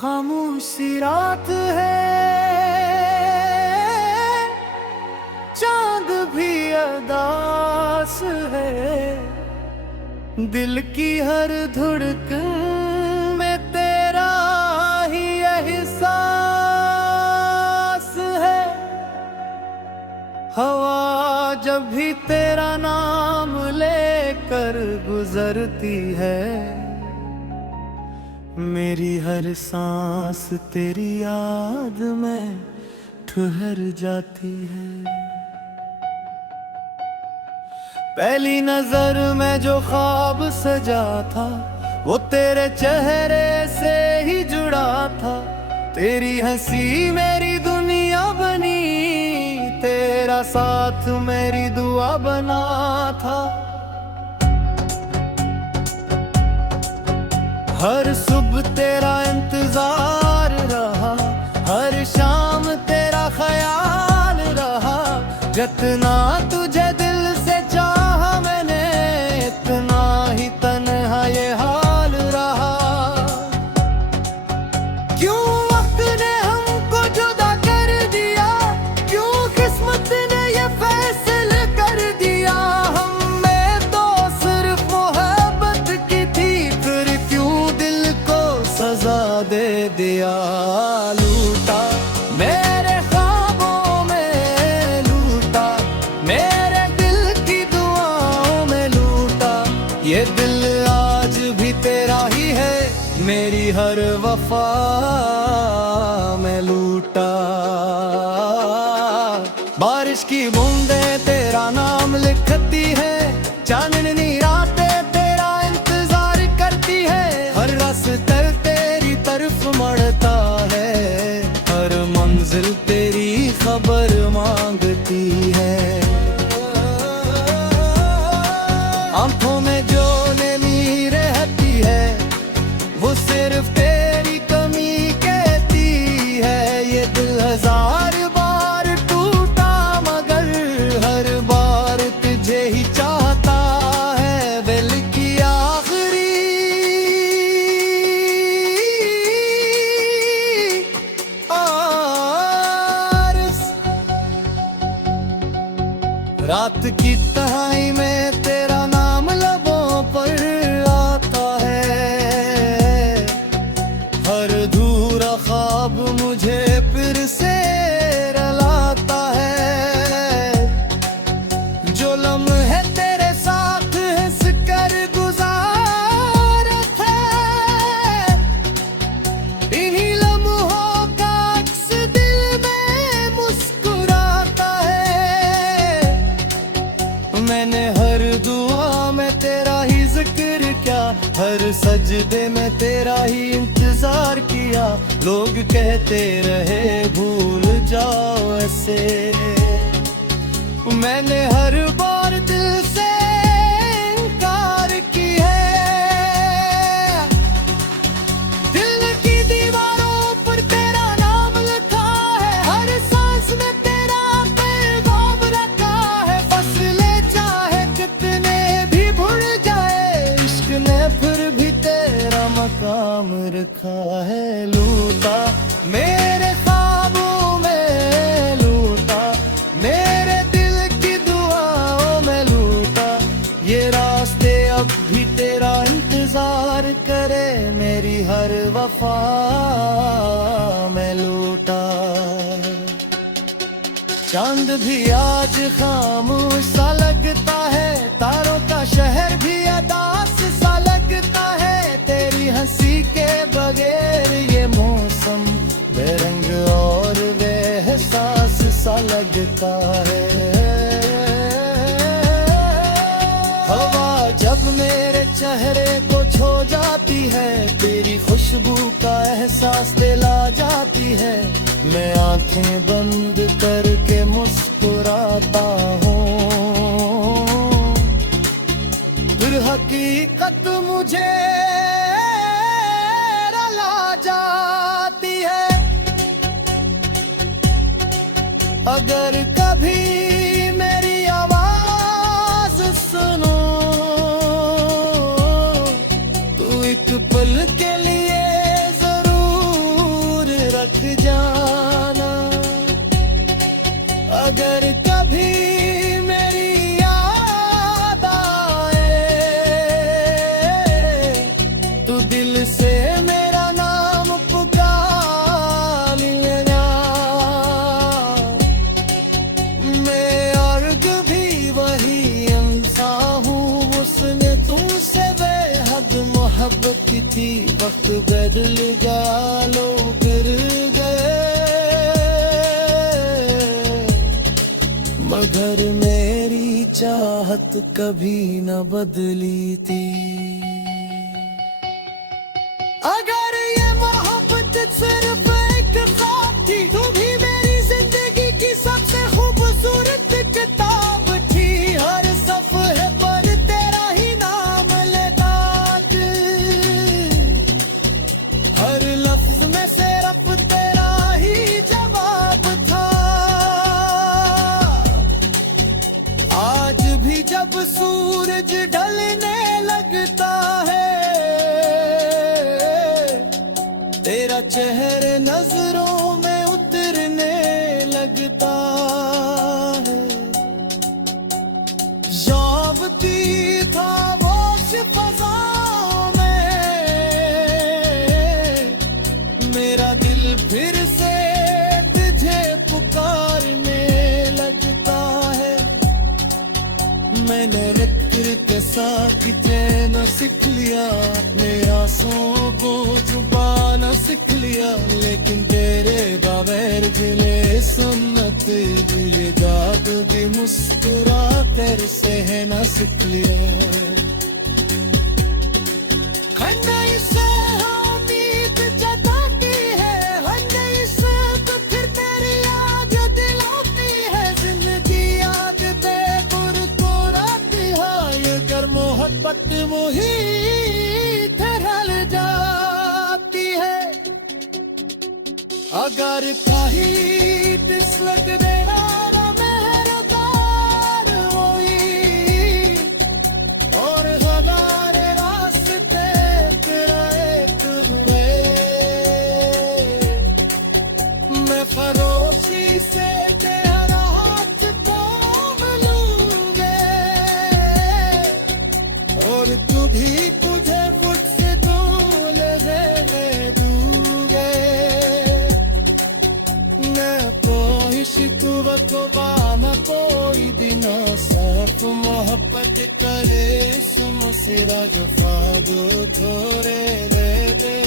खामोशी रात है, चांद भी अरदास है। दिल की हर धड़कन में तेरा ही एहसास है। हवा जब भी तेरा नाम लेकर गुजरती है, मेरी हर सांस तेरी याद में ठहर जाती है। पहली नजर में जो ख्वाब सजा था, वो तेरे चेहरे से ही जुड़ा था। तेरी हंसी मेरी दुनिया बनी, तेरा साथ मेरी दुआ बना था। हर सुबह तेरा इंतजार रहा, हर शाम तेरा ख्याल रहा। जितना तुझे दिल से चाहा मैंने, इतना ही तन्हा ये हाल रहा। क्यों वक्त ने हमको जुदा कर दिया, क्यों किस्मत ने ये फैसला कर दिया। हम में तो सिर्फ मोहब्बत की थी, फिर क्यों दिल को सजा दे दिया। लूटा मेरे ख्वाबों में, लूटा मेरे दिल की दुआओं में, लूटा ये दिल आज भी तेरा ही है। मेरी हर वफा में लूटा। बारिश की बूंदें तेरा नाम लिखती है, चांदनी रातें तेरा इंतजार करती है। हर रास्ता तेरी तरफ मड़ता है, हर मंजिल तेरी खबर मांगती है। आंखों में जो नमी रहती है, वो सिर्फ तेरी कमी कहती है। ये दिल हजार बार टूटा, मगर हर बार तुझे ही चाहता है। दिल की आखिरी आरज़, रात की तन्हाई में तेरा नाम लबों पर आता है। हर अधूरा ख्वाब मुझे फिर से रुलाता है। जो लम्हे तेरे साथ हंस कर गुजारे थे, इन्हीं लम्हों का अक्स दिल में मुस्कुराता है। मैंने हर दुआ में तेरा ही जिक्र किया, हर सजदे में तेरा ही इंतजार किया। लोग कहते रहे भूल जाओ ऐसे, मैंने हर बार दिल से इनकार की है। दिल की दीवारों पर तेरा नाम लिखा है, हर सांस में तेरा पैगाम रखा है। फसले चाहे कितने भी भूल जाए, इश्क ने फिर भी तेरा मकाम रखा है। लूटा मेरे ख्वाबों में, लूटा मेरे दिल की दुआओं में, लूटा ये रास्ते अब भी तेरा इंतजार करे। मेरी हर वफा में लूटा। चांद भी आज खामोश सा लगता है, तारों का शहर भी अदास सा लगता है। तेरी हंसी के बगैर ये मौसम बेरंग और बेहसास सा लगता है। हवा जब मेरे चेहरे को छू जाती है, तेरी खुशबू का एहसास दिला जाती है। मैं आंखें बंद करके मुस्कुराता हूँ, फिर हकीकत मुझे रुला जाती है। अगर कभी मेरी आवाज सुनो, तो एक पल के लिए जरूर रुक जाना। अगर कभी मेरी याद आए तो दिल से मेरा नाम पुकार लेना। मैं अर्ग भी वही इंसान हूँ, उसने तुमसे बेहद मोहब्बत की थी। वक्त बदल गया, लोग गिर गए, मगर मेरी चाहत कभी न बदली थी। अगर ये मोहब्बत सिर्फ एक ख्वाब थी, तू भी मेरी जिंदगी की सबसे खूबसूरत किताब थी। हर सफ़े पर तेरा ही नाम लेता, हर लफ्ज में सिर्फ तेरा ही जवाब था। आज भी जब सूरज ढलने लगता है, तेरा चेहरे नजरों में उतरने लगता है। जाबती था वो फज़ाओं में, मेरा दिल फिर से तुझे पुकारने लगता है। मैंने मित्र के साथ रहना सीख लिया, मेरा आंसुओं को छुपाना सीख लिया, लेकिन तेरे बगैर जिले सुन्नत तुझे दाद भी मुस्कुरा कर सहना सीख लिया। खंडई से उम्मीद जताती है, खंडई से तो फिर तेरी याद दिलाती है। जिंदगी याद पे मुस्कुराती है, ये कर मोहब्बत मुही ठहर जाती है। अगर कहीं किस्मत मेरा मेहरबान हुई और हमारे रास्ते तेरा एक हुए, मैं फरोशी से तेरा हाथ थाम लूंगा और तू भी तुझे मुझसे दूर रहने दूंगा। मैं कोई शिकवा तो बाना कोई दिन साफ मोहब्बत करे, सुम सिरा जो फादो थोड़े दे दे।